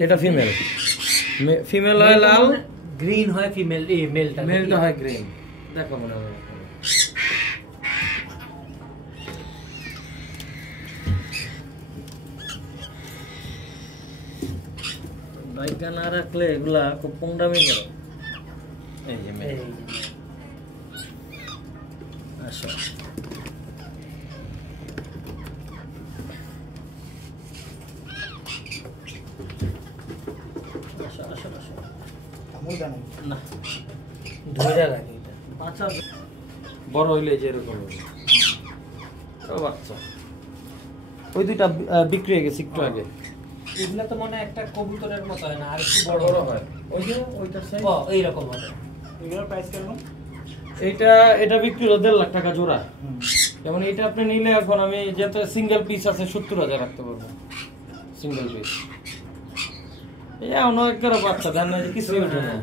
এটা female female হয় লাল, green হয় ফিমেল, এই মেলটা হয় গ্রিন। দেখো মনে হয় বাইকা না রাখলে এগুলা খুব পোংরামি করে। এই যে মেল, আসো না ধরে রাখি এটা বাচ্চা বড় হইলে যে এরকম বাচ্চা। ওই দুইটা বিক্রি হয়ে গেছে একটু আগে। এগুলা তো মনে একটা কবুতরের মতো হয় না, আর একটু বড় বড় হয়। ওই যে ওইটার সাইজ এইরকম হবে। এগুলোর প্রাইস কেমন? এটা বিক্রি হলো 1.5 লাখ টাকা জোড়া। যেমন এটা আপনি নিলে এখন আমি যেহেতু সিঙ্গেল পিস আছে 70,000 রাখতে পারবো সিঙ্গেল পিস। এই অনেক বাচ্চা ধান কিছুই ওঠে না।